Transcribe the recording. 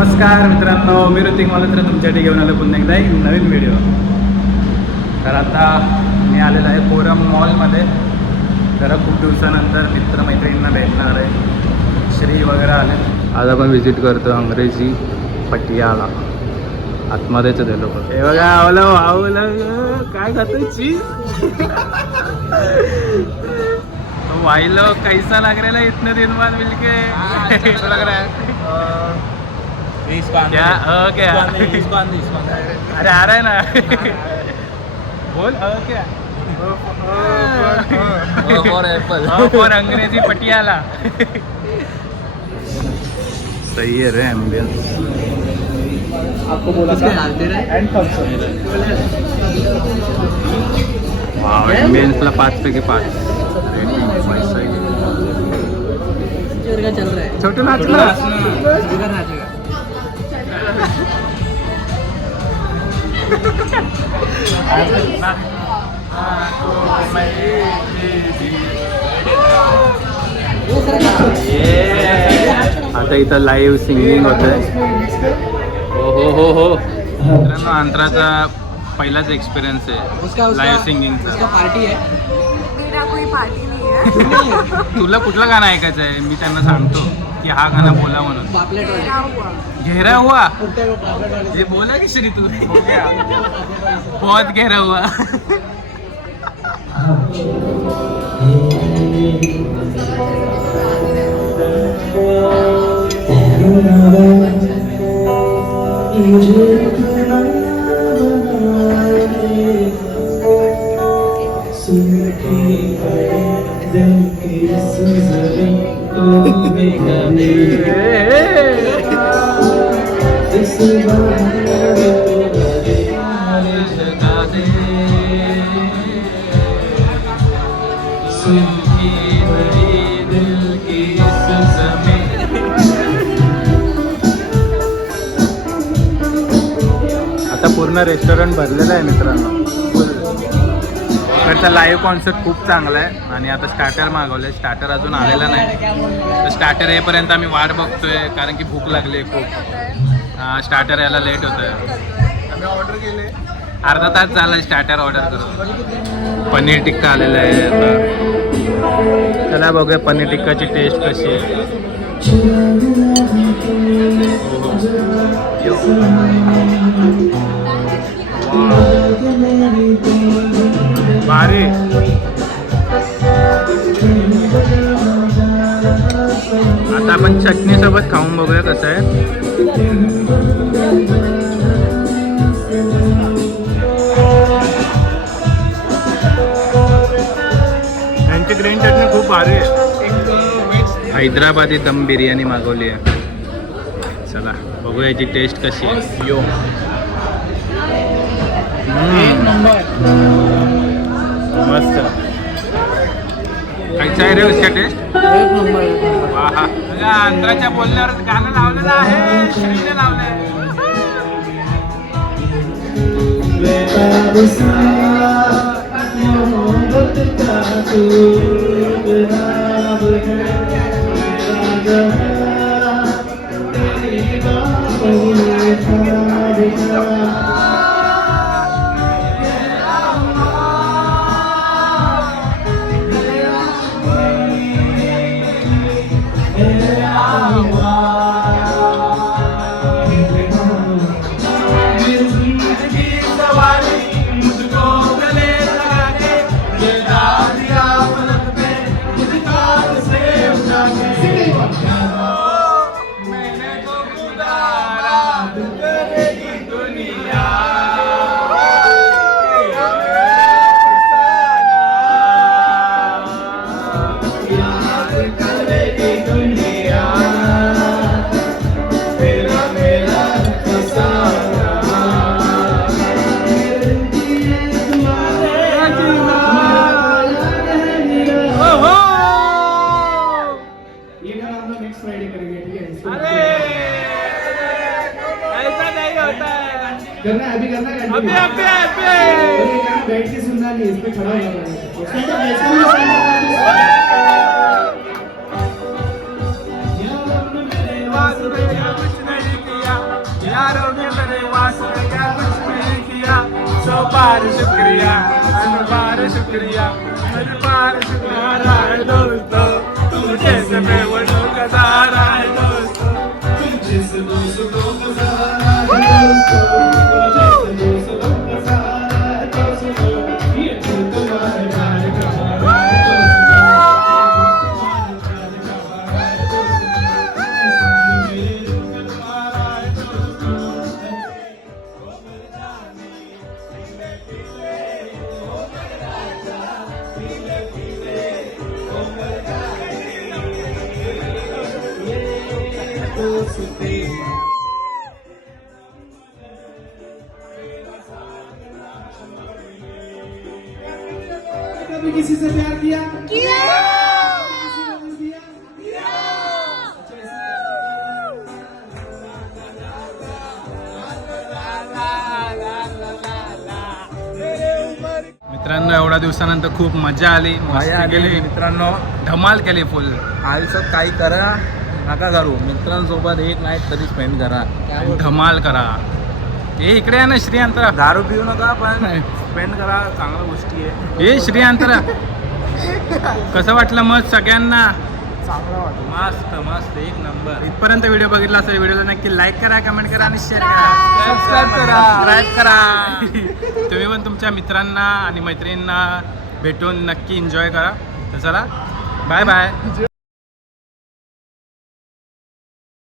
नमस्कार मित्रांनो, मी ऋतिक मल्होत्रा तुमच्यासाठी घेऊन आलो पुन्हा एकदा एक नवीन व्हिडिओ. तर आता मी आलेलो आहे फोरम मॉलमध्ये. जरा खूप दिवसानंतर मित्रमैत्रिणींना भेटणार आहे. श्री वगैरे आले. आज आपण व्हिजिट करतो अंग्रेजी पटियाला. आतमध्येच आहे लोक. हे बघा आवलं आवलं काय खातो चीज. भाई लोग कैसा लग रहा है इतने दिन बाद मिलके. अच्छा लग रहा है. क्या क्या अरे आ रहा है ना. बोल क्या फॉर अंग्रेजी पटियाला. सही है रे एम्बियंस. आपको बोला था एंड वाव, एम्बियंसला 5 पैकी 5 रेटिंग. चल रहा है. छोटू नाचला. आता इथं लाईव्ह सिंगिंग होत आहे. हो मित्रांनो, अंतराचा पहिलाच एक्सपिरियन्स आहे लाईव्ह सिंगिंगचा. पार्टी है. मेरा कोई पार्टी नहीं है. तुला कुठलं गाणं ऐकायचं आहे मी त्यांना सांगतो की हा गाणं बोला म्हणून. मेरा हुआ. गहरा हुआ ये बोला कि श्री तू बहुत गहरा हुआ. आता पूर्ण रेस्टॉरंट भरलेलं आहे मित्रांनो. इकडचा लाईव्ह कॉन्सर्ट खूप चांगला आहे. आणि आता स्टार्टर मागवले. स्टार्टर अजून आलेला नाही. तर स्टार्टर येईपर्यंत आम्ही वाट बघतोय कारण की भूक लागली खूप. स्टार्टर यायला लेट होतं आहे. आम्ही ऑर्डर केले. अर्धा तास झाला स्टार्टर ऑर्डर करून. पनीर टिक्का आलेला आहे आता. चला बघूया पनीर टिक्काची टेस्ट कशी आहे. भारी. आता आपण चटणी सोबत खाऊन बघूया कसं आहे. त्यांची ग्रीन चटणी खूप भारी आहे. हैदराबादी दम बिर्याणी मागवली आहे. चला बघूया याची टेस्ट कशी आहे. यो मस्त. कैसा आहे रे उसका टेस्ट. अंतराच्या बोलण्यावर गाणं लावलेलं आहे. श्रीने लावलंय. करना है, अभी करना है, अभी बैठ के सुनना नहीं, इस पे खड़ा होना पड़ेगा. बार शुक्रिया, अरे बार शुक्रिया, अरे बार शुक्रिया है दोस्तों, तुम जैसे बेवजह का सहारा है दोस्तों, तुम जैसे दोस्तों का सहारा है दोस्तों, तुम जैसे दोस्तों का सहारा है दोस्तों, ये दिल तुम्हारे प्यार का सहारा है कभी किसी से प्यार किया? मित्रांनो एवढ्या दिवसानंतर खूप मजा आली, मजा गेली मित्रांनो, धमाल केली फुल. आयुष्यात काही करा नका करू, मित्रांसोबत एक नाईट तरी स्पेंड करा, धमाल करा. हे इकडे आहे ना श्रीयंतरा, दारू पिऊ नका पण स्पेंड करा, चांगल्या गोष्टी आहे. हे श्रीयंतरा कसं वाटलं मग सगळ्यांना? चांगलं वाटलं, मस्त मस्त एक नंबर. इथपर्यंत व्हिडिओ बघितला असेल व्हिडिओला नक्की लाईक करा, कमेंट करा आणि शेअर करा, सबस्क्राईब करा. सबस्क्राईब करा. तुम्ही पण तुमच्या मित्रांना आणि मैत्रिणींना भेटून नक्की एन्जॉय करा. तर चला बाय बाय.